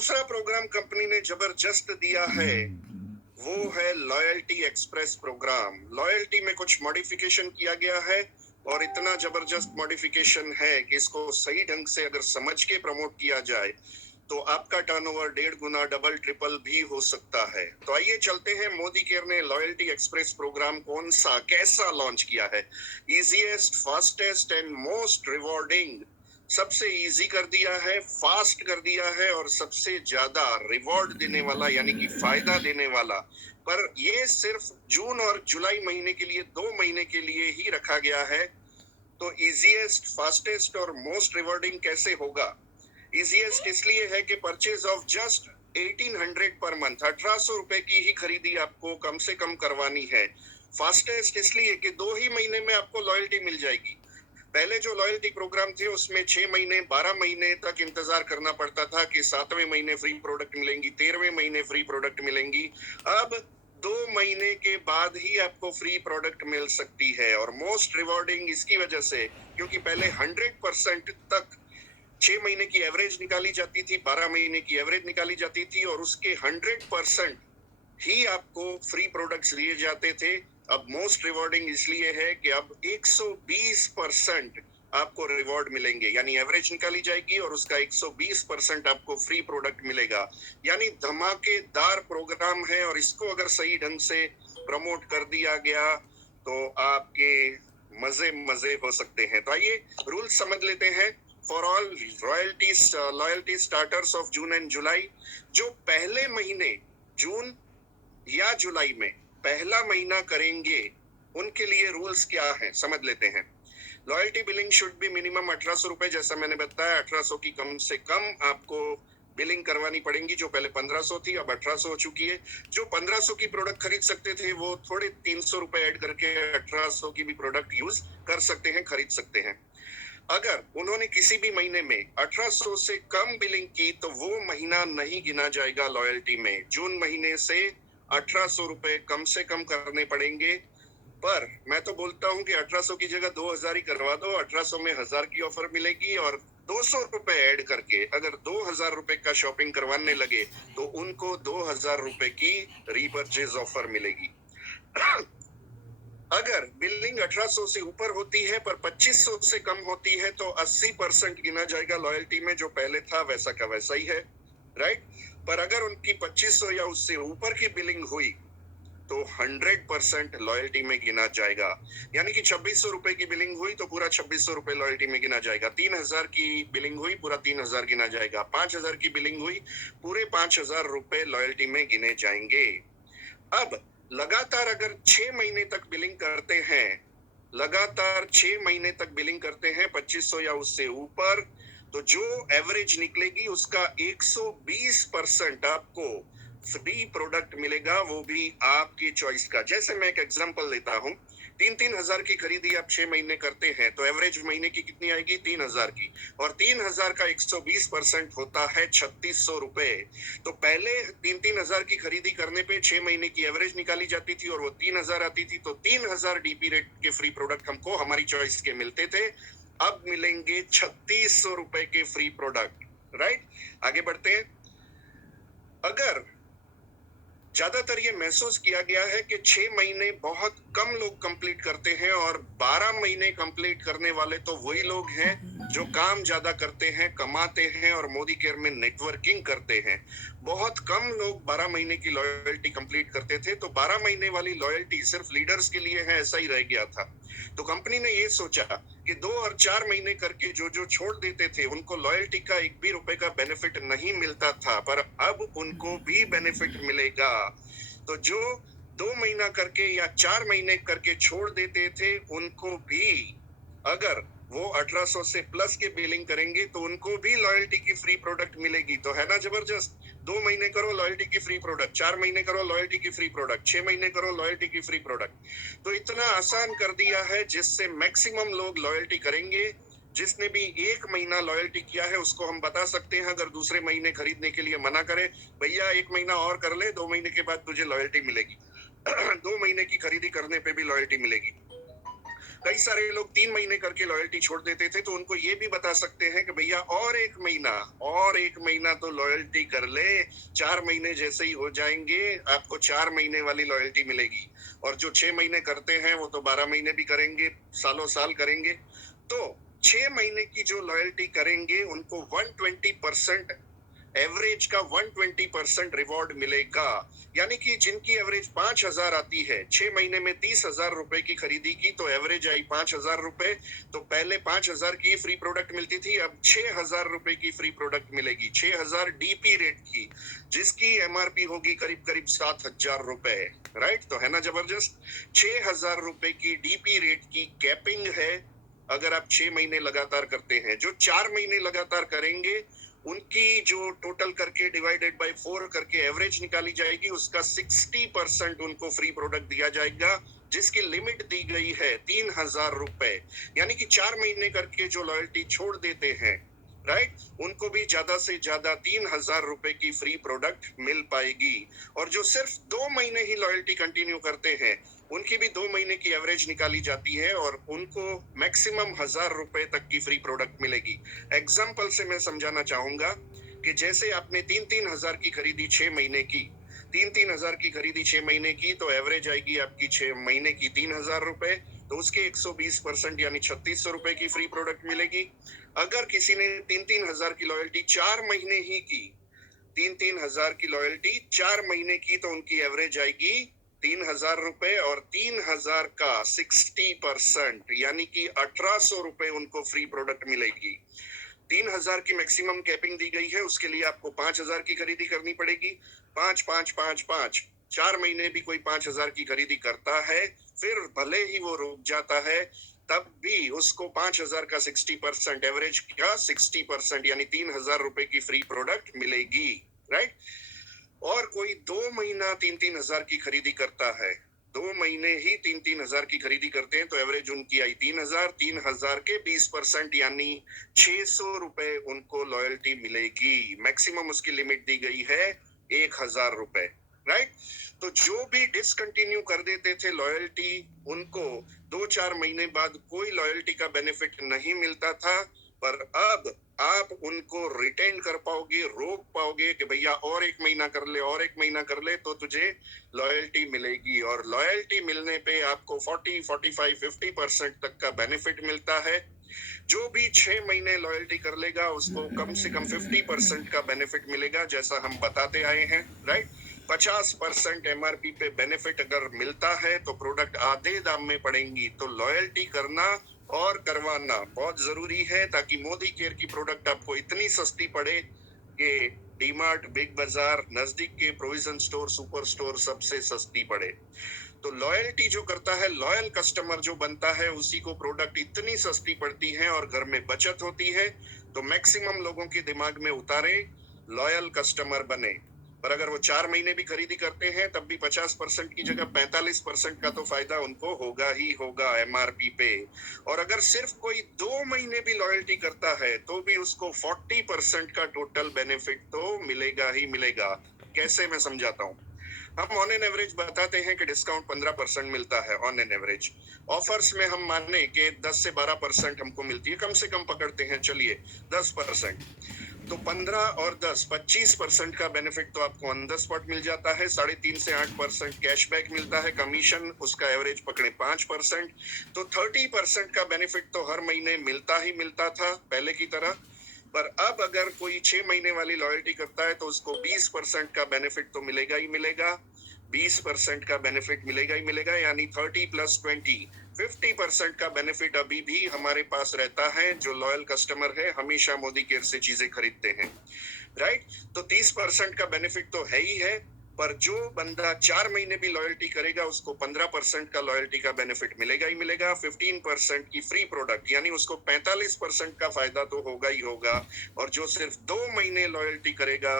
दूसरा programme company ने जबरदस्त दिया है, वो है लॉयल्टी एक्सप्रेस प्रोग्राम। लॉयल्टी में कुछ मॉडिफिकेशन किया गया है और इतना जबरदस्त मॉडिफिकेशन है कि इसको सही ढंग से अगर समझ के प्रमोट किया जाए तो आपका टर्नओवर 1.5 गुना डबल ट्रिपल भी हो सकता है। तो आइए चलते हैं, मोदी केयर ने लॉयल्टी एक्सप्रेस प्रोग्राम कौन सा कैसा लॉन्च किया है। Easiest, fastest and most rewarding, सबसे इजी कर दिया है, फास्ट कर दिया है और सबसे ज्यादा रिवॉर्ड देने वाला यानी कि फायदा देने वाला। पर ये सिर्फ जून और जुलाई महीने के लिए, 2 महीने के लिए ही रखा गया है। तो इजीएस्ट, फास्टेस्ट और मोस्ट रिवॉर्डिंग कैसे होगा? इजीएस्ट इसलिए है कि purchase of just 1800 per month, 1800 रुपए की ही खरीदी आपको कम से कम करवानी है। फास्टेस्ट इसलिए कि 2 ही महीने में आपको लॉयल्टी मिल जाएगी। पहले जो लॉयल्टी प्रोग्राम थे उसमें 6 महीने 12 महीने तक इंतजार करना पड़ता था कि 7वें महीने फ्री प्रोडक्ट मिलेंगी, 13वें महीने फ्री प्रोडक्ट मिलेंगी। अब 2 महीने के बाद ही आपको फ्री प्रोडक्ट मिल सकती है। और मोस्ट रिवॉर्डिंग इसकी वजह से क्योंकि पहले 100% तक 6 महीने की एवरेज निकाली जाती थी, 12 महीने की एवरेज निकाली जाती थी और उसके 100% ही आपको फ्री प्रोडक्ट्स दिए जाते थे। अब मोस्ट रिवॉर्डिंग इसलिए है कि अब 120% आपको रिवॉर्ड मिलेंगे, यानी एवरेज निकाली जाएगी और उसका 120% आपको फ्री प्रोडक्ट मिलेगा। यानी धमाकेदार प्रोग्राम है और इसको अगर सही ढंग से प्रमोट कर दिया गया तो आपके मजे मजे हो सकते हैं। तो आइए रूल समझ लेते हैं। For all loyalty starters of June and July, जो पहले महीने जून या जुलाई में पहला महीना करेंगे उनके लिए रूल्स क्या है समझ लेते हैं। Loyalty billing should be minimum 1800 रुपए, जैसा मैंने बताया 1800 की कम से कम आपको बिलिंग करवानी पड़ेगी। जो पहले 1500 थी अब 1800 हो चुकी है। जो 1500 की प्रोडक्ट खरीद सकते थे वो थोड़े 300 रुपए ऐड करके 1800 की भी प्रोडक्ट यूज कर सकते हैं, खरीद सकते हैं। अगर उन्होंने किसी भी महीने में 1800 से कम बिलिंग की तो वो महीना नहीं गिना जाएगा लॉयल्टी में। जून महीने से 1800 रुपए कम से कम करने पड़ेंगे। पर मैं तो बोलता हूं कि 1800 की जगह 2000 ही करवा दो। 1800 में 1000 की ऑफर मिलेगी और 200 रुपए ऐड करके अगर 2000 रुपए का शॉपिंग करवाने लगे तो उनको 2000 रुपए की रीपरचेज ऑफर मिलेगी। अगर बिलिंग 1800 से ऊपर होती है पर 2500 से कम होती है तो 80% गिना जाएगा लॉयल्टी में। जो पहले था वैसा का वैसा ही है, राइट। पर अगर उनकी 2500 या उससे ऊपर की बिलिंग हुई तो 100% लॉयल्टी में गिना जाएगा। यानी कि 2600 रुपए की बिलिंग हुई तो पूरा 2600 रुपए लॉयल्टी में गिना जाएगा। 3000 की बिलिंग हुई पूरा 3000 गिना जाएगा। 5000 की बिलिंग हुई पूरे 5000 रुपए लॉयल्टी में गिने जाएंगे। अब लगातार अगर 6 महीने तक बिलिंग करते हैं, लगातार 6 महीने तक बिलिंग करते हैं 2500 या उससे ऊपर, तो जो एवरेज निकलेगी उसका 120% आपको फ्री प्रोडक्ट मिलेगा, वो भी आपकी चॉइस का। जैसे मैं एक एग्जांपल लेता हूं, 3-3000 की खरीदी आप 6 महीने करते हैं तो एवरेज महीने की कितनी आएगी? 3000 की। और 3000 का 120% होता है 3600 रुपए। तो पहले 3-3000 की खरीदी करने पे 6 महीने की एवरेज निकाली जाती थी और वो 3000 आती थी। तो 3000 डीपी रेट के फ्री प्रोडक्ट हमको हमारी चॉइस के मिलते थे। अब मिलेंगे 3600 रुपए के फ्री प्रोडक्ट, राइट। आगे बढ़ते हैं। अगर ज्यादातर ये महसूस किया गया है कि 6 महीने बहुत कम लोग कंप्लीट करते हैं और 12 महीने कंप्लीट करने वाले तो वही लोग हैं जो काम ज्यादा करते हैं, कमाते हैं और मोदी केयर में नेटवर्किंग करते हैं। बहुत कम लोग 12 महीने की लॉयल्टी कंप्लीट करते थे। तो 12 महीने वाली लॉयल्टी सिर्फ लीडर्स के लिए है, ऐसा ही रह गया था। तो कंपनी ने ये सोचा कि 2 और 4 महीने करके जो जो छोड़ देते थे उनको लॉयल्टी का 1 भी रुपए का बेनिफिट नहीं मिलता था, पर अब उनको भी बेनिफिट मिलेगा। तो जो 2 महीना करके या 4 महीने करके छोड़ देते थे उनको भी, अगर वो 1800 से प्लस के बिलिंग करेंगे तो उनको भी लॉयल्टी की फ्री प्रोडक्ट मिलेगी। तो है ना जबरदस्त। 2 महीने करो लॉयल्टी की फ्री प्रोडक्ट, 4 महीने करो लॉयल्टी की फ्री प्रोडक्ट, 6 महीने करो लॉयल्टी की फ्री प्रोडक्ट। तो इतना आसान कर दिया है जिससे मैक्सिमम लोग लॉयल्टी करेंगे। जिसने भी 1 महीना लॉयल्टी किया है उसको हम बता सकते हैं, अगर दूसरे महीने खरीदने के लिए मना करे, भैया 1 महीना और कर ले, 2 महीने के बाद तुझे लॉयल्टी मिलेगी। 2 महीने की खरीदी करने पे भी लॉयल्टी मिलेगी। कई सारे लोग 3 महीने करके लॉयल्टी छोड़ देते थे, तो उनको ये भी बता सकते हैं कि भैया और एक महीना तो लॉयल्टी कर ले, 4 महीने जैसे ही हो जाएंगे आपको 4 महीने वाली लॉयल्टी मिलेगी। और जो 6 महीने करते हैं वो तो 12 महीने भी करेंगे, सालों साल करेंगे। तो 6 महीने की जो लॉयल्टी करेंगे उनको 120% एवरेज का 120% रिवॉर्ड मिलेगा। यानी कि जिनकी एवरेज 5,000 आती है, 6 महीने में 30,000 रुपए की खरीदी की तो एवरेज आई 5,000 रुपए। तो पहले 5,000 की फ्री प्रोडक्ट मिलती थी, अब 6,000 रुपए की फ्री प्रोडक्ट मिलेगी, 6,000 डीपी रेट की, जिसकी एमआरपी होगी करीब करीब 7,000 रुपए। राइट, तो है ना जबरदस्त। 6,000 रुपए की डीपी रेट की कैपिंग है अगर आप 6 महीने लगातार करते हैं। जो 4 महीने लगातार करेंगे उनकी जो टोटल करके डिवाइडेड बाय 4 करके एवरेज निकाली जाएगी, उसका 60% उनको फ्री प्रोडक्ट दिया जाएगा, जिसकी लिमिट दी गई है 3,000 रुपए। यानी कि 4 महीने करके जो लॉयल्टी छोड़ देते हैं, राइट, उनको भी ज्यादा से ज्यादा 3,000 रुपए की फ्री प्रोडक्ट मिल पाएगी। और जो सिर्फ 2 महीने ही लॉयल्टी कंटिन्यू करते हैं, उनकी भी 2 महीने की एवरेज निकाली जाती है और उनको मैक्सिमम 1,000 रुपए तक की फ्री प्रोडक्ट मिलेगी। एग्जाम्पल से मैं समझाना चाहूंगा कि जैसे आपने 3-3 हजार की खरीदी 6 महीने की, 3-3 हजार की खरीदी 6 महीने की, तो एवरेज आएगी आपकी 6 महीने की 3,000 रुपए। तो उसके 120% यानी 3,600 रुपए की फ्री प्रोडक्ट मिलेगी। अगर किसी ने 3-3 हजार की लॉयल्टी 4 महीने ही की, 3-3 हजार की लॉयल्टी 4 महीने की, तो उनकी एवरेज आएगी 3,000 रुपए और 3,000 का 60% यानी कि 1,800 रुपए उनको फ्री प्रोडक्ट मिलेगी। 3,000 की मैक्सिमम कैपिंग दी गई है, उसके लिए आपको 5,000 की खरीदी करनी पड़ेगी। 5 4 महीने भी कोई 5,000 की खरीदी करता है, फिर भले ही वो रुक जाता है, तब भी उसको 5,000 का 60% एवरेज का 60% यानी 3,000 रुपए की फ्री प्रोडक्ट मिलेगी। राइट, और कोई 2 महीना 3-3 हजार की खरीदी करता है, 2 महीने ही 3-3 हजार की खरीदी करते हैं, तो एवरेज उनकी आई 3,000, 3,000 के 20% यानी 600 रुपए उनको लॉयल्टी मिलेगी। मैक्सिमम उसकी लिमिट दी गई है 1,000 रुपए। राइट, तो जो भी डिसकंटिन्यू कर देते थे लॉयल्टी, उनको 2-4 महीने बाद कोई लॉयल्टी का बेनिफिट नहीं मिलता था, पर अब आप उनको रिटेन कर पाओगे, रोक पाओगे कि भैया और 1 महीना कर ले, और 1 महीना कर ले, तो तुझे लॉयल्टी मिलेगी। और लॉयल्टी मिलने पे आपको 40, 45, 50% तक का बेनिफिट मिलता है। जो भी 6 महीने लॉयल्टी कर लेगा उसको कम से कम 50% का बेनिफिट मिलेगा, जैसा हम बताते आए हैं। राइट, 50% एमआरपी पे बेनिफिट अगर मिलता है तो प्रोडक्ट आधे दाम में पड़ेंगी। तो लॉयल्टी करना और करवाना बहुत जरूरी है, ताकि मोदी केयर की प्रोडक्ट आपको इतनी सस्ती पड़े कि डीमार्ट, बिग बाजार, नजदीक के प्रोविजन स्टोर, सुपर स्टोर सबसे सस्ती पड़े। तो लॉयल्टी जो करता है, लॉयल कस्टमर जो बनता है, उसी को प्रोडक्ट इतनी सस्ती पड़ती है और घर में बचत होती है। तो मैक्सिमम लोगों के दिमाग में उतारे, लॉयल कस्टमर बने। पर अगर वो 4 महीने भी खरीदी करते हैं, तब भी 50% की जगह 45% का तो फायदा उनको होगा ही होगा एमआरपी पे। और अगर सिर्फ कोई 2 महीने भी लॉयल्टी करता है, तो भी उसको 40% का टोटल बेनिफिट तो मिलेगा ही मिलेगा। कैसे, मैं समझाता हूँ। हम ऑन एन एवरेज बताते हैं कि डिस्काउंट 15% मिलता है ऑन एन एवरेज। ऑफर्स में हम माने कि 10 से 12% हमको मिलती है, कम से कम पकड़ते हैं, चलिए 10%। तो 15 और 10, 25% का बेनिफिट तो आपको ऑन द स्पॉट मिल जाता है। 3.5 से 8% कैशबैक मिलता है, कमीशन उसका एवरेज पकड़े 5%। तो 30% का बेनिफिट तो हर महीने मिलता ही मिलता था पहले की तरह। पर अब अगर कोई 6 महीने वाली लॉयल्टी करता है, तो उसको 20% का बेनिफिट तो मिलेगा ही मिलेगा, 20% का बेनिफिट मिलेगा ही मिलेगा, यानी 30 + 20, 50% का बेनिफिट अभी भी हमारे पास रहता है। जो लॉयल कस्टमर है, हमेशा मोदी केयर से चीजें खरीदते हैं। राइट, तो 30% का बेनिफिट तो है ही है, पर जो बंदा 4 महीने भी लॉयल्टी करेगा, उसको 15% का लॉयल्टी का बेनिफिट मिलेगा ही मिलेगा, 15% की फ्री प्रोडक्ट, यानी उसको 45% का फायदा तो होगा ही होगा। और जो सिर्फ 2 महीने लॉयल्टी करेगा,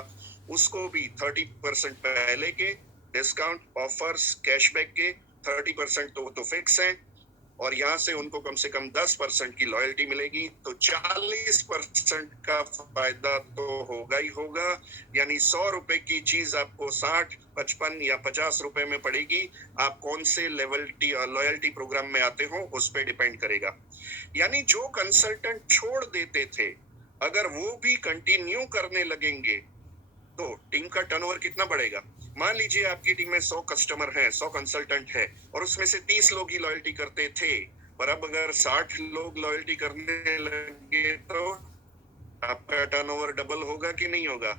उसको भी 30% पहले के डिस्काउंट, ऑफर्स, कैशबैक के 30% तो फिक्स है। और यहाँ से उनको कम से कम 10% की लॉयल्टी मिलेगी, तो 40% का फायदा तो होगा ही होगा। यानी 100 रुपए की चीज आपको 60, 55 या 50 रुपए में पड़ेगी। आप कौन से लॉयल्टी प्रोग्राम में आते हो उस पर डिपेंड करेगा। यानी जो कंसल्टेंट छोड़ देते थे, अगर वो भी कंटिन्यू करने लगेंगे तो टीम का टर्नओवर कितना बढ़ेगा। मान लीजिए आपकी टीम में 100 कस्टमर हैं, 100 कंसल्टेंट है और उसमें से 30 लोग ही लॉयल्टी करते थे, पर अब अगर 60 लोग लॉयल्टी करने लगे तो आपका टर्नओवर डबल होगा कि नहीं होगा।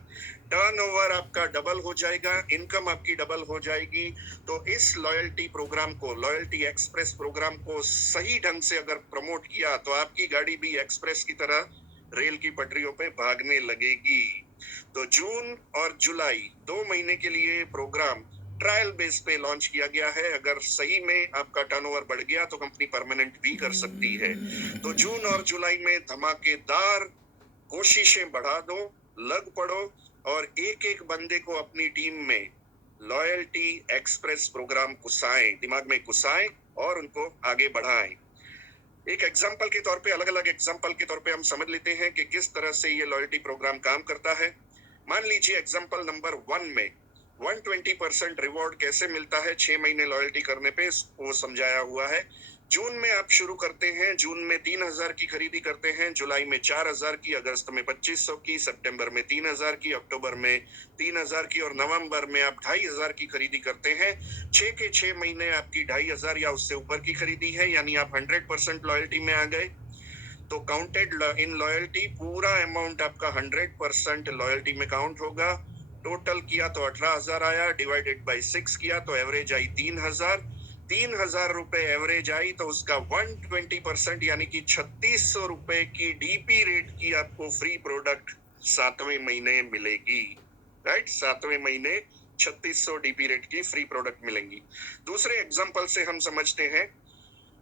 टर्नओवर आपका डबल हो जाएगा, इनकम आपकी डबल हो जाएगी। तो इस लॉयल्टी प्रोग्राम को, लॉयल्टी एक्सप्रेस प्रोग्राम को सही ढंग से अगर प्रमोट किया तो आपकी गाड़ी भी एक्सप्रेस की तरह रेल की पटरियों पे भागने लगेगी। तो जून और जुलाई 2 महीने के लिए प्रोग्राम ट्रायल बेस पे लॉन्च किया गया है। अगर सही में आपका टर्नओवर बढ़ गया तो कंपनी परमानेंट भी कर सकती है। तो जून और जुलाई में धमाकेदार कोशिशें बढ़ा दो, लग पड़ो और एक एक बंदे को अपनी टीम में लॉयल्टी एक्सप्रेस प्रोग्राम घुसाएं, दिमाग में घुसाएं और उनको आगे बढ़ाएं। एक एग्जाम्पल के तौर पे, अलग अलग एग्जाम्पल के तौर पे हम समझ लेते हैं कि किस तरह से ये लॉयल्टी प्रोग्राम काम करता है। मान लीजिए एग्जाम्पल नंबर 1 में 120% रिवॉर्ड कैसे मिलता है 6 महीने लॉयल्टी करने पे, वो समझाया हुआ है। जून में आप शुरू करते हैं, जून में 3000 की खरीदी करते हैं, जुलाई में 4000 की, अगस्त में 2500 की, सितंबर में 3000 की, अक्टूबर में 3000 की और नवंबर में आप 2500 की खरीदी करते हैं। 6 के 6 महीने आपकी 2500 या उससे ऊपर की खरीदी है, यानी आप 100% लॉयल्टी में आ गए। तो काउंटेड इन लॉयल्टी पूरा अमाउंट आपका 100% लॉयल्टी में काउंट होगा। टोटल किया तो 18,000 आया, डिवाइडेड बाय 6 किया तो एवरेज आई 3,000। 3,000 रुपए एवरेज आई तो उसका 120% यानी कि 3600 रुपए की डीपी रेट की आपको फ्री प्रोडक्ट 7वें महीने मिलेगी। राइट, 7वें महीने 3600 डीपी रेट की फ्री प्रोडक्ट मिलेंगी। दूसरे एग्जांपल से हम समझते हैं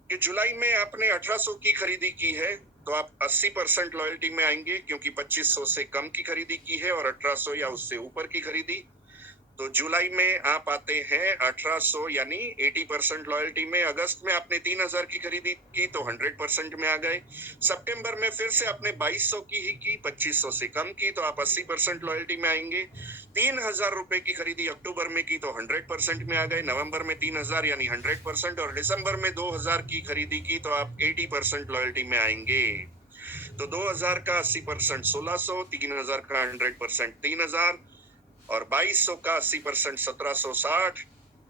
कि जुलाई में आपने 1800 की खरीदी की है तो आप 80% लॉयल्टी में आएंगे, क्योंकि 2500 से कम की खरीदी की है और 1800 या उससे ऊपर की खरीदी। तो जुलाई में आप आते हैं 1800 यानी 80% लॉयल्टी में। अगस्त में आपने 3000 की खरीदी की तो 100% में आ गए। सितंबर में फिर से आपने 2200 की ही की, 2500 से कम की तो आप 80% लॉयल्टी में आएंगे। 3000 रुपए की खरीदी अक्टूबर में की तो 100% में आ गए। नवंबर में 3000 यानी 100% और दिसंबर में 2000 की खरीदी की तो आप 80% लॉयल्टी में आएंगे। तो 2000 का 80% 1600, 3000 का 100% 3000 और 2200 का 80% 1760।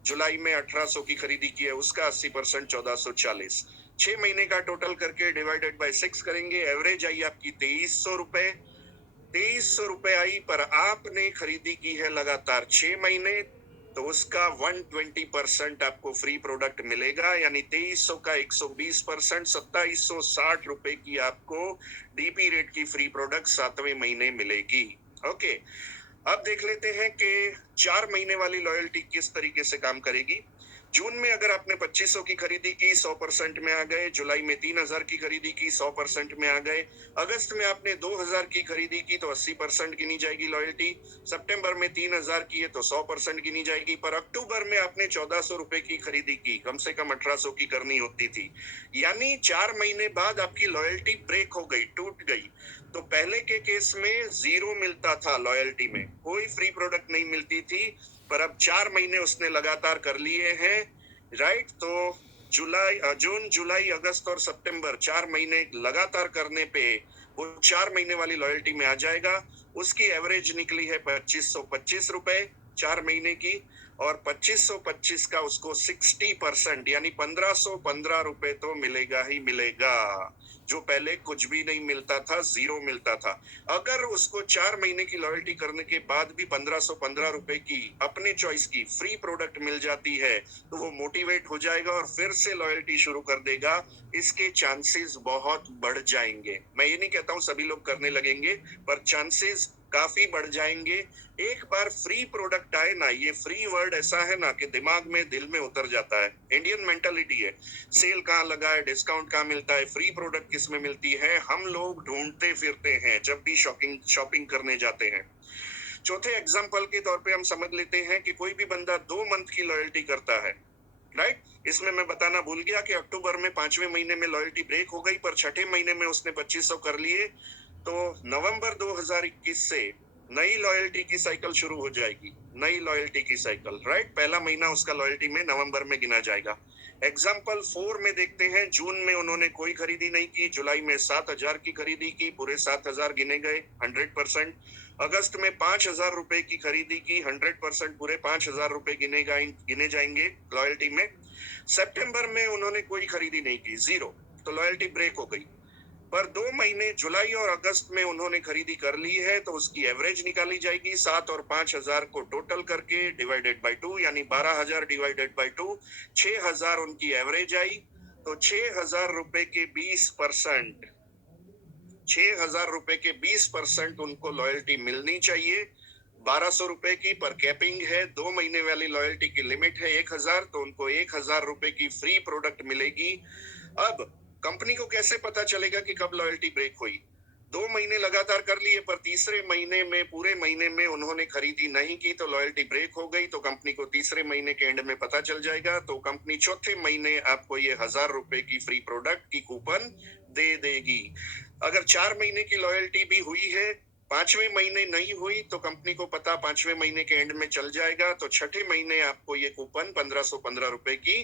जुलाई में 1800 की खरीदी की है, उसका 80% 1440। 6 महीने का टोटल करके डिवाइडेड बाय 6 करेंगे, एवरेज आई आपकी 2300 रुपए। 2300 रुपए आई, पर आपने खरीदी की है लगातार 6 महीने तो उसका 120% आपको फ्री प्रोडक्ट मिलेगा, यानी 2300 का 120%, 2760 रुपए की आपको डीपी रेट की फ्री प्रोडक्ट 7वें महीने मिलेगी। ओके, अब देख लेते हैं कि 4 महीने वाली लॉयल्टी किस तरीके से काम करेगी। जून में अगर आपने 2500 की खरीदी की 100% में आ गए, जुलाई में 3000 की खरीदी की 100% में आ गए, अगस्त में आपने 2000 की खरीदी की तो 80% गिनी जाएगी लॉयल्टी, सितंबर में 3000 की है तो 100% गिनी जाएगी, पर अक्टूबर में आपने 1400 रुपए की खरीदी की, कम से कम 1800 की करनी होती थी, यानी 4 महीने बाद आपकी लॉयल्टी ब्रेक हो गई, टूट गई। तो पहले के केस में 0 मिलता था लॉयल्टी में, कोई फ्री प्रोडक्ट नहीं मिलती थी, पर अब 4 महीने उसने लगातार कर लिए हैं। राइट, तो जून, जुलाई, अगस्त और सितंबर 4 महीने लगातार करने पे वो 4 महीने वाली लॉयल्टी में आ जाएगा। उसकी एवरेज निकली है 2525 रुपए 4 महीने की, और 2525 का उसको 60% यानी 1515 रुपए तो मिलेगा ही मिलेगा, जो पहले कुछ भी नहीं मिलता था, 0 मिलता था। अगर उसको 4 महीने की लॉयल्टी करने के बाद भी 1515 रुपए की अपने चॉइस की फ्री प्रोडक्ट मिल जाती है तो वो मोटिवेट हो जाएगा और फिर से लॉयल्टी शुरू कर देगा। इसके चांसेस बहुत बढ़ जाएंगे। मैं ये नहीं कहता हूं सभी लोग करने लगेंगे, पर चांसेस काफी बढ़ जाएंगे। एक बार फ्री प्रोडक्ट आए ना, ये फ्री वर्ड ऐसा है ना कि दिमाग में, दिल में उतर जाता है। इंडियन मेंटालिटी है, सेल कहाँ लगा है, डिस्काउंट कहाँ मिलता है, फ्री प्रोडक्ट किस में मिलती है, हम लोग ढूंढते फिरते हैं जब भी शॉपिंग करने जाते हैं। चौथे एग्जाम्पल के तौर पे हम समझ लेते हैं कि कोई भी बंदा 2 मंथ की लॉयल्टी करता है राइट। इसमें मैं बताना भूल गया कि अक्टूबर में 5वें महीने में लॉयल्टी ब्रेक हो गई, पर छठे महीने में उसने 2500 कर लिए, तो नवंबर 2021 से नई लॉयल्टी की साइकिल शुरू हो जाएगी। नई लॉयल्टी की साइकिल, राइट। पहला महीना उसका लॉयल्टी में नवंबर में गिना जाएगा। एग्जाम्पल 4 में देखते हैं, जून में उन्होंने कोई खरीदी नहीं की, जुलाई में 7000 की खरीदी की, पूरे 7000 गिने गए 100%। अगस्त में 5000 रुपए की खरीदी की, 100% पूरे 5000 रुपए गिने जाएंगे लॉयल्टी में। सितंबर में उन्होंने कोई खरीदी नहीं की, 0, तो लॉयल्टी ब्रेक हो गई। पर 2 महीने जुलाई और अगस्त में उन्होंने खरीदी कर ली है, तो उसकी एवरेज निकाली जाएगी 7 और 5000 को टोटल करके डिवाइडेड बाय 2, यानी 12000 डिवाइडेड बाय 2, 6000 उनकी एवरेज आई। तो 6000 रुपए के 20%, 6000 रुपए के 20% उनको लॉयल्टी मिलनी चाहिए। 1200 रुपए की पर कैपिंग है, 2 महीने वाली लॉयल्टी की लिमिट है 1000, तो उनको 1000 रुपए की फ्री प्रोडक्ट मिलेगी। अब कंपनी को कैसे पता चलेगा कि कब लॉयल्टी ब्रेक हुई? 2 महीने लगातार कर लिए, पर तीसरे महीने में, पूरे महीने में उन्होंने खरीदी नहीं की, तो लॉयल्टी ब्रेक हो गई। तो कंपनी को तीसरे महीने के एंड में पता चल जाएगा, तो कंपनी चौथे महीने आपको ये 1000 रुपए की फ्री प्रोडक्ट की कूपन दे देगी। अगर 4 महीने की लॉयल्टी भी हुई है, 5वें महीने नहीं हुई, तो कंपनी को पता 5वें महीने के एंड में चल जाएगा, तो छठे महीने आपको ये कूपन 1515 रुपए की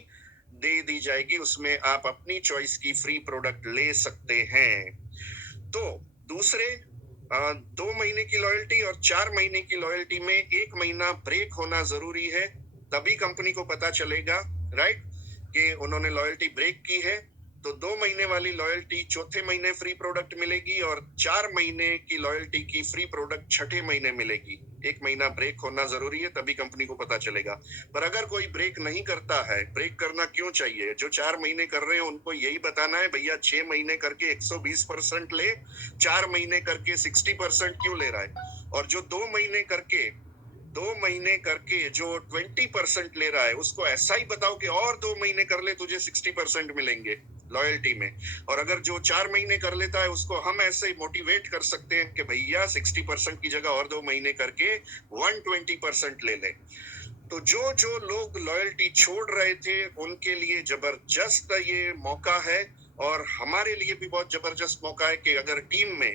दे दी जाएगी। उसमें आप अपनी चॉइस की फ्री प्रोडक्ट ले सकते हैं। तो दूसरे 2 महीने की लॉयल्टी और 4 महीने की लॉयल्टी में 1 महीना ब्रेक होना जरूरी है, तभी कंपनी को पता चलेगा, राइट, कि उन्होंने लॉयल्टी ब्रेक की है। तो 2 महीने वाली लॉयल्टी चौथे महीने फ्री प्रोडक्ट मिलेगी, और 4 महीने की लॉयल्टी की फ्री प्रोडक्ट छठे महीने मिलेगी। 1 महीना ब्रेक होना जरूरी है, तभी कंपनी को पता चलेगा। पर अगर कोई ब्रेक नहीं करता है, ब्रेक करना क्यों चाहिए? जो 4 महीने कर रहे हैं उनको यही बताना है, भैया 6 महीने करके 120% ले, 4 महीने करके 60% क्यों ले रहा है? और जो 2 महीने करके जो 20% ले रहा है, उसको ऐसा ही बताओ कि और 2 महीने कर ले, तुझे 60% मिलेंगे लॉयल्टी में। और अगर जो 4 महीने कर लेता है, उसको हम ऐसे मोटिवेट कर सकते हैं कि भैया 60% की जगह और 2 महीने करके 120% ले ले। तो जो जो लोग लॉयल्टी छोड़ रहे थे, उनके लिए जबरदस्त ये मौका है, और हमारे लिए भी बहुत जबरदस्त मौका है कि अगर टीम में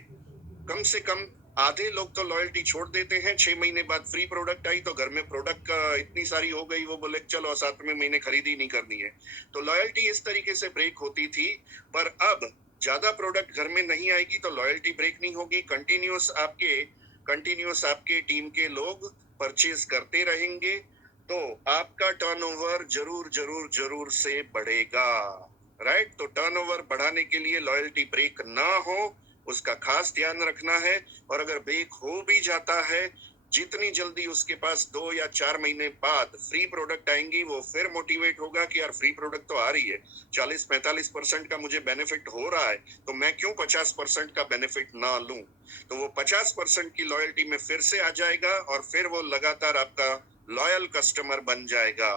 कम से कम आधे लोग तो लॉयल्टी छोड़ देते हैं, 6 महीने बाद फ्री प्रोडक्ट आई, तो घर में प्रोडक्ट का इतनी सारी हो गई, वो बोले चलो 7वें महीने खरीदी नहीं करनी है। तो लॉयल्टी इस तरीके से ब्रेक होती थी। पर अब ज्यादा प्रोडक्ट घर में नहीं आएगी, तो लॉयल्टी ब्रेक नहीं होगी। कंटिन्यूस आपके टीम के लोग परचेज करते रहेंगे, तो आपका टर्नओवर जरूर जरूर जरूर से बढ़ेगा, राइट। तो टर्नओवर बढ़ाने के लिए लॉयल्टी ब्रेक ना हो, उसका खास ध्यान रखना है। और अगर ब्रेक हो भी जाता है, जितनी जल्दी उसके पास 2 या 4 महीने बाद फ्री प्रोडक्ट आएंगी, वो फिर मोटिवेट होगा कि यार फ्री प्रोडक्ट तो आ रही है, 40-45% का मुझे बेनिफिट हो रहा है, तो मैं क्यों 50% का बेनिफिट ना लूं। तो वो 50% की लॉयल्टी में फिर से आ जाएगा, और फिर वो लगातार आपका लॉयल कस्टमर बन जाएगा।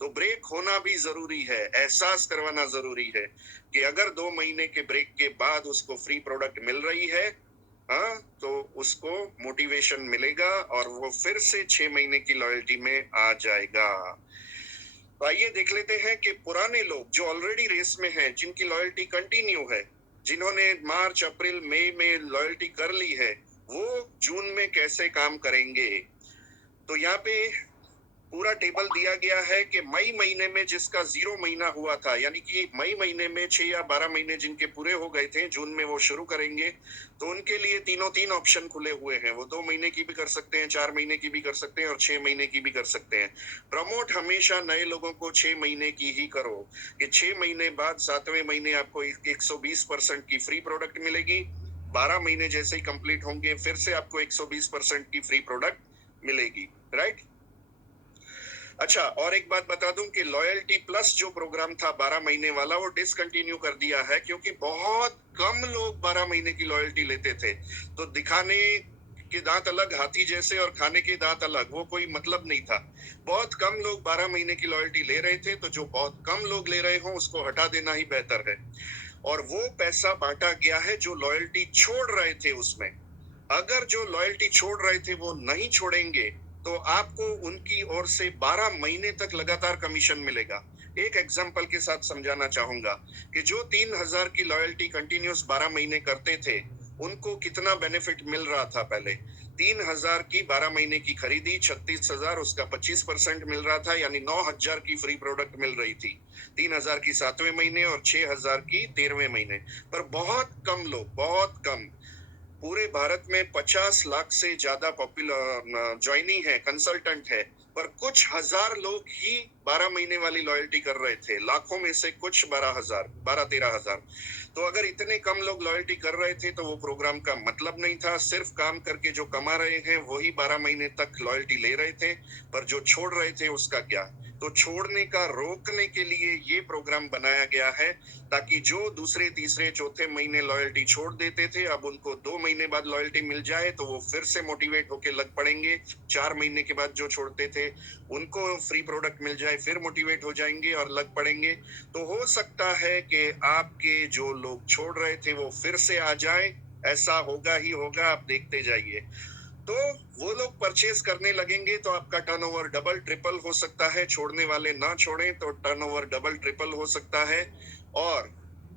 तो ब्रेक होना भी जरूरी है, एहसास करवाना जरूरी है कि अगर 2 महीने के ब्रेक के बाद उसको फ्री प्रोडक्ट मिल रही है, हाँ, तो उसको मोटिवेशन मिलेगा, और वो फिर से 6 महीने की लॉयल्टी में आ जाएगा। तो आइए देख लेते हैं कि पुराने लोग जो ऑलरेडी रेस में हैं, जिनकी लॉयल्टी कंटिन्यू है, जिन्होंने मार्च अप्रैल मई में लॉयल्टी कर ली है, वो जून में कैसे काम करेंगे। तो यहाँ पे पूरा टेबल दिया गया है कि मई महीने में जिसका 0 महीना हुआ था, यानी कि मई महीने में 6 या 12 महीने जिनके पूरे हो गए थे, जून में वो शुरू करेंगे, तो उनके लिए तीन ऑप्शन खुले हुए हैं। वो 2 महीने की भी कर सकते हैं, 4 महीने की भी कर सकते हैं, और 6 महीने की भी कर सकते हैं। प्रमोट हमेशा नए लोगों को 6 महीने की ही करो, कि 6 महीने बाद 7वें महीने आपको 120% की फ्री प्रोडक्ट मिलेगी। 12 महीने जैसे ही कंप्लीट होंगे, फिर से आपको 120% की फ्री प्रोडक्ट मिलेगी, राइट। अच्छा, और एक बात बता दूं कि लॉयल्टी प्लस जो प्रोग्राम था 12 महीने वाला, वो डिसकंटिन्यू कर दिया है, क्योंकि बहुत कम लोग 12 महीने की लॉयल्टी लेते थे। तो दिखाने के दांत अलग हाथी जैसे और खाने के दांत अलग, वो कोई मतलब नहीं था। बहुत कम लोग 12 महीने की लॉयल्टी ले रहे थे, तो जो बहुत कम लोग ले रहे हो उसको हटा देना ही बेहतर है। और वो पैसा बांटा गया है जो लॉयल्टी छोड़ रहे थे उसमें। अगर जो लॉयल्टी छोड़ रहे थे वो नहीं छोड़ेंगे, तो आपको उनकी ओर से 12 महीने तक लगातार कमीशन मिलेगा। एक एग्जांपल के साथ समझाना चाहूंगा कि जो 3,000 की लॉयल्टी कंटिन्यूस 12 महीने करते थे, उनको कितना बेनिफिट मिल रहा था पहले। 3,000 की 12 महीने की खरीदी, 36,000 उसका 25% मिल रहा था, यानी 9,000 की फ्री प्रोडक्ट मिल रही थी। 3,000 की 7वें महीने और 6,000 की 13वें महीने। पर बहुत कम लोग, बहुत कम, पूरे भारत में 50 लाख से ज्यादा पॉपुलर ज्वाइनिंग है, कंसल्टेंट है, पर कुछ हजार लोग ही 12 महीने वाली लॉयल्टी कर रहे थे। लाखों में से कुछ 12,000, 12-13,000। तो अगर इतने कम लोग लॉयल्टी कर रहे थे तो वो प्रोग्राम का मतलब नहीं था। सिर्फ काम करके जो कमा रहे हैं वही 12 महीने तक लॉयल्टी ले रहे थे, पर जो छोड़ रहे थे उसका क्या। तो छोड़ने का रोकने के लिए ये प्रोग्राम बनाया गया है, ताकि जो दूसरे तीसरे चौथे महीने लॉयल्टी छोड़ देते थे, अब उनको 2 महीने बाद लॉयल्टी मिल जाए तो वो फिर से मोटिवेट होके लग पड़ेंगे। 4 महीने के बाद जो छोड़ते थे उनको फ्री प्रोडक्ट मिल जाए, फिर मोटिवेट हो जाएंगे और लग पड़ेंगे। तो हो सकता है कि आपके जो लोग छोड़ रहे थे वो फिर से आ जाए। ऐसा होगा ही होगा, आप देखते जाइए। तो वो लोग परचेज करने लगेंगे तो आपका टर्नओवर डबल ट्रिपल हो सकता है। छोड़ने वाले ना छोड़ें तो टर्नओवर डबल ट्रिपल हो सकता है। और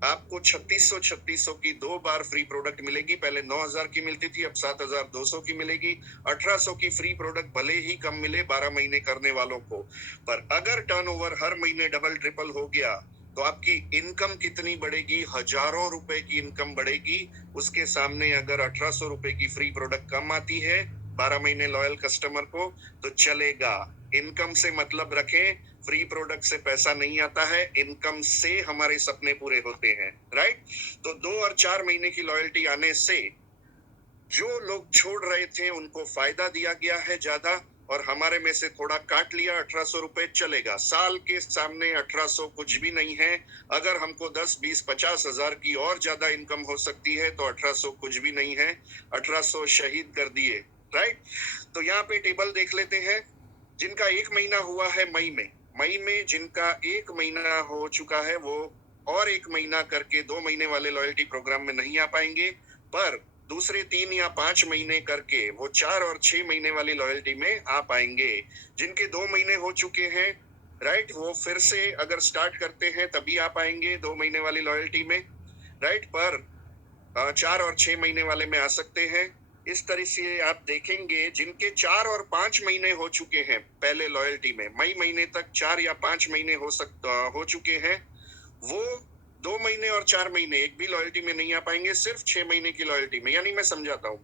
आपको 3600 की 2 बार फ्री प्रोडक्ट मिलेगी। पहले 9,000 की मिलती थी, अब 7,200 की मिलेगी। 1,800 की फ्री प्रोडक्ट भले ही कम मिले 12 महीने करने वालों को, पर अगर टर्नओवर हर महीने डबल ट्रिपल हो गया तो आपकी इनकम कितनी बढ़ेगी? हजारों रुपए की इनकम बढ़ेगी। उसके सामने अगर 1,800 रुपए की फ्री प्रोडक्ट कम आती है 12 महीने लॉयल कस्टमर को, तो चलेगा। इनकम से मतलब रखें, फ्री प्रोडक्ट से पैसा नहीं आता है, इनकम से हमारे सपने पूरे होते हैं, राइट। तो 2 और 4 महीने की लॉयल्टी आने से जो लोग छोड़ रहे थे उनको फायदा दिया गया है ज्यादा, और हमारे में से थोड़ा काट लिया। 1,800 रुपए चलेगा। साल के सामने 1,800 कुछ भी नहीं है। अगर हमको 10, 20, 50,000 की और ज्यादा इनकम हो सकती है तो 1,800 कुछ भी नहीं है। 1,800 शहीद कर दिए, राइट। तो यहाँ पे टेबल देख लेते हैं। जिनका 1 महीना हुआ है मई में जिनका 1 महीना हो चुका है, वो और 1 महीना करके 2 महीने वाले लॉयल्टी प्रोग्राम में नहीं आ पाएंगे, पर दूसरे 3 या 5 महीने करके वो 4 और 6 महीने वाली लॉयल्टी में आ पाएंगे। जिनके 2 महीने हो चुके हैं, राइट, वो फिर से अगर स्टार्ट करते हैं तभी आ पाएंगे 2 महीने वाली लॉयल्टी में, राइट। पर 4 और 6 महीने वाले में आ सकते हैं। इस तरह से आप देखेंगे जिनके 4 और 5 महीने हो चुके हैं पहले लॉयल्टी में, मई महीने तक 4 या 5 महीने हो चुके हैं, वो 2 महीने और 4 महीने एक भी लॉयल्टी में नहीं आ पाएंगे, सिर्फ 6 महीने की लॉयल्टी में। यानी मैं समझाता हूँ,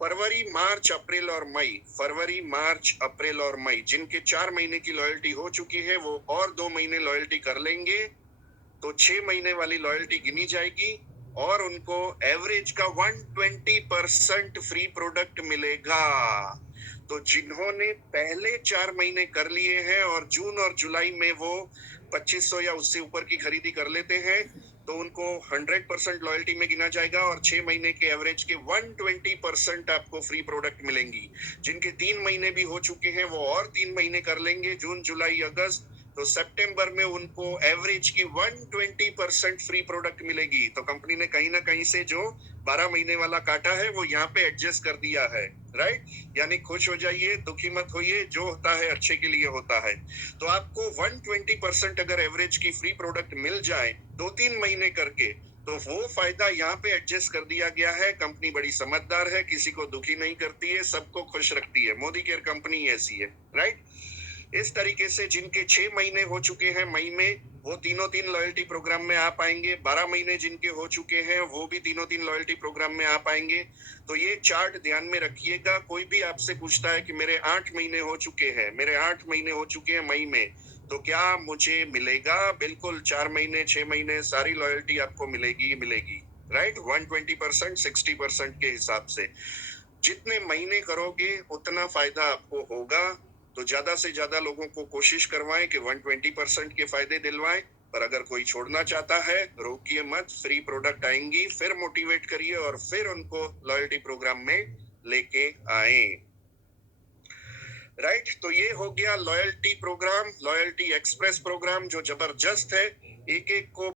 फरवरी मार्च अप्रैल और मई, फरवरी मार्च अप्रैल और मई, जिनके 4 महीने की लॉयल्टी हो चुकी है वो और 2 महीने लॉयल्टी कर लेंगे तो 6 महीने वाली लॉयल्टी गिनी जाएगी और उनको एवरेज का 120% फ्री प्रोडक्ट मिलेगा। तो जिन्होंने पहले 4 महीने कर लिए हैं और जून और जुलाई में वो 2,500 या उससे ऊपर की खरीदी कर लेते हैं, तो उनको 100% लॉयल्टी में गिना जाएगा और 6 महीने के एवरेज के 120% आपको फ्री प्रोडक्ट मिलेंगी। जिनके 3 महीने भी हो चुके हैं वो और 3 महीने कर लेंगे, जून जुलाई अगस्त, तो सितंबर में उनको एवरेज की 120% फ्री प्रोडक्ट मिलेगी। तो कंपनी ने कहीं ना कहीं से जो 12 महीने वाला काटा है वो यहाँ पे एडजस्ट कर दिया है, राइट। यानी खुश हो जाइए, दुखी मत होइए, जो होता है अच्छे के लिए होता है। तो आपको 120% अगर एवरेज की फ्री प्रोडक्ट मिल जाए 2-3 महीने करके, तो वो फायदा यहाँ पे एडजस्ट कर दिया गया है। कंपनी बड़ी समझदार है, किसी को दुखी नहीं करती है, सबको खुश रखती है। मोदी केयर कंपनी ऐसी है, राइट। इस तरीके से जिनके 6 महीने हो चुके हैं मई में, वो तीनों तीन लॉयल्टी प्रोग्राम में आ पाएंगे। 12 महीने जिनके हो चुके हैं वो भी तीनों तीन लॉयल्टी प्रोग्राम में आ पाएंगे। तो ये चार्ट ध्यान में रखिएगा। कोई भी आपसे पूछता है कि मेरे 8 महीने हो चुके हैं, मेरे 8 महीने हो चुके हैं मई में, तो क्या मुझे मिलेगा? बिल्कुल, 4 महीने 6 महीने सारी लॉयल्टी आपको मिलेगी मिलेगी, राइट। 120%, 60% के हिसाब से जितने महीने करोगे उतना फायदा आपको होगा। तो ज्यादा से ज्यादा लोगों को कोशिश करवाएं कि 120% के फायदे दिलवाएं। पर अगर कोई छोड़ना चाहता है, रोकिए मत, फ्री प्रोडक्ट आएंगी, फिर मोटिवेट करिए और फिर उनको लॉयल्टी प्रोग्राम में लेके आए, राइट। तो ये हो गया loyalty programme, loyalty express programme, जो जबरदस्त है। एक एक को